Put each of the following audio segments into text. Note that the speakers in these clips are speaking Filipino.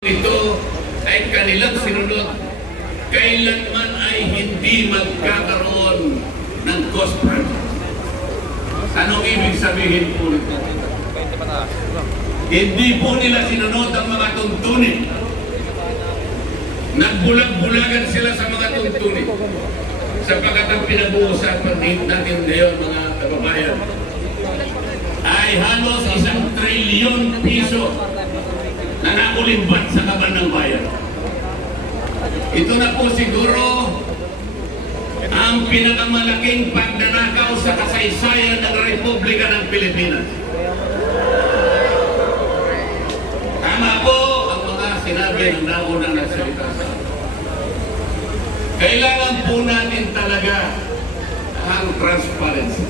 Ito ay kanilang sinunod, kailanman ay hindi magkakaroon ng cost pressure. Anong ibig sabihin po nito? Hindi po nila sinunod ang mga tuntunin. Nagbulag-bulagan sila sa mga tuntunin. Sapagkat ang pinag-uusapan natin ngayon, mga kababayan, ay halos 1 trilyon piso na nakulimbat sa kaban ng bayan. Ito na po siguro ang pinakamalaking pagnanakaw sa kasaysayan ng Republika ng Pilipinas. Tama po ang mga sinabi ng naunang nagsalita sa atin. Kailangan po natin talaga ang transparency.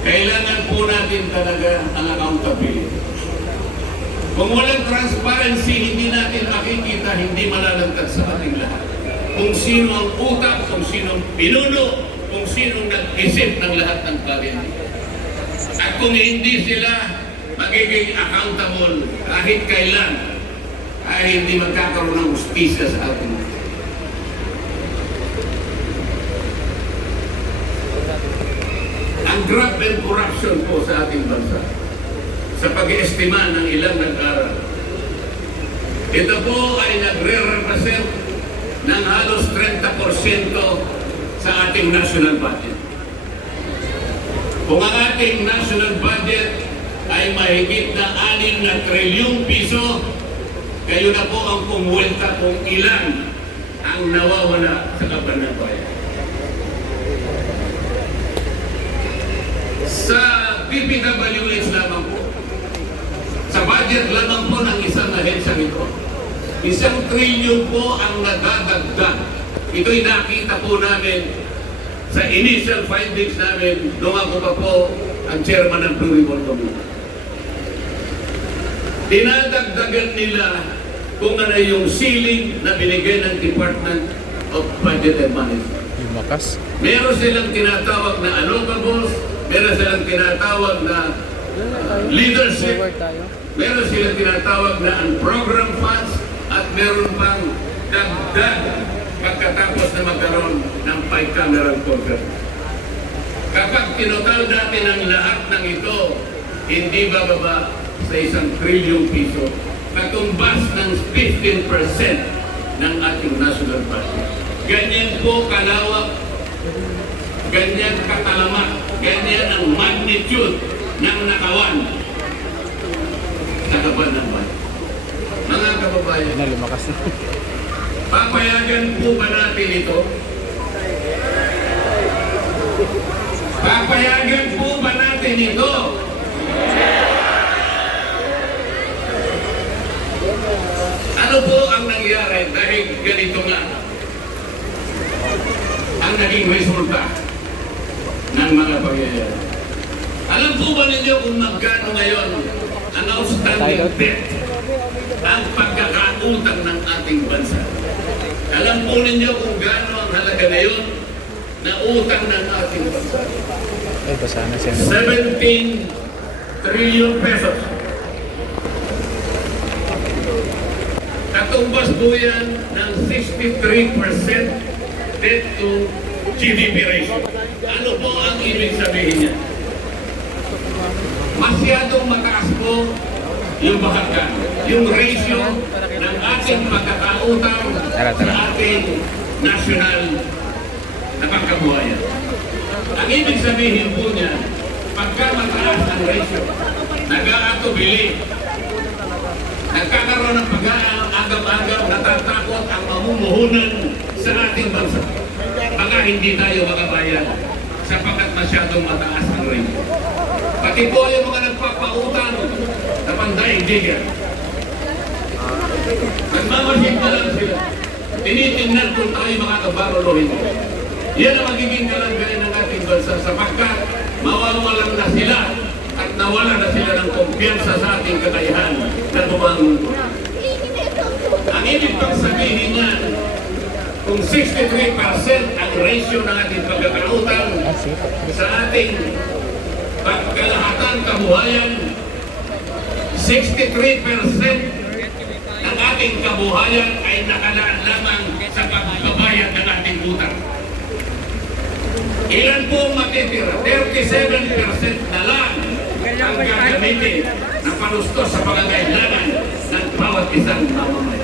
Kailangan po natin talaga ang accountability. Kung walang transparency, hindi natin makikita, hindi malalagtad sa ating lahat. Kung sino ang utak, kung sino ang pinuno, kung sino ang nag-isip ng lahat ng bagay. At kung hindi sila magiging accountable kahit kailan, ay hindi magkakaroon ng hustisya sa ating lahat. Ang graft and corruption po sa ating bansa, sa pag-iestima ng ilang nag-aral. Ito po ay nagre-represent ng halos 30% sa ating national budget. Kung ang ating national budget ay mahigit na 6 na trilyong piso, kayo na po ang pumuwelta kung ilan ang nawawala sa kaban ng bayan. Sa PPWH lamang po, sa budget lamang po ng isang ahensya nito, 1 trilyon po ang nadadagdag. Ito'y nakita po namin sa initial findings namin nung ako pa po ang chairman ng Blue Ribbon Committee. Dinadagdagan nila kung ano yung ceiling na binigay ng Department of Budget and Management. Meron silang tinatawag na allocables, meron silang tinatawag na leadership, meron silang tinatawag na program funds, at meron pang dagdag pagkatapos na magkaroon ng bicameral conference. Kapag tinotal natin ang lahat ng ito, hindi bababa sa 1 trilyong piso, katumbas ng 15% ng ating national budget. Ganyan po kalawak, ganyan katalamak, ganyan ang magnitude ng nakawan sa kaban ng bayan. Mga kababayan, papayagan po ba natin ito? Papayagan po ba natin ito? Ano po ang nangyari dahil ganito nga ang naging resulta ng mga pangyayari? Alam po ba ninyo kung magkano ngayon ang outstanding debt, ang pagkakautang ng ating bansa? Alam po ninyo kung gaano ang halaga ngayon na utang ng ating bansa? 17 trillion pesos. Katumbas po yan ng 63% debt to GDP ratio. Ano po ang ibig sabihin niya? Masyadong mataas po yung bahagkan, yung ratio ng ating pagkakautang sa ating national na pagkabuhayan. Ang ibig sabihin po niya, pagka mataas ang ratio, nag-aatubili, nagkakaroon ng pag-aagam-agam, natatakot ang mamumuhunan sa ating bansa. Baka hindi tayo makabayan sapagkat masyadong mataas ang ratio. Pati po yung mga nagpapautang na pandaigdigan. Nagmamasid na lang sila. Tinitingnan kung tayo makakabarol o hindi. Yan ang magiging kalagayan ng ating bansa sapagkat mawawalan na sila at nawala na sila ng kumpiyansa sa ating kakayahan na bumangon. Ang ibig pang sabihin niya, kung 63% ang ratio ng ating pagkakautang sa ating pagkalahatan kabuhayan, 63% ng ating ating kabuhayan ay nakalaan lamang sa pagbabayad ng ating utang. Ilan po ang matitira? 37% na lang ang gagamitin na panustos sa pangangailangan ng bawat isang mamamayan.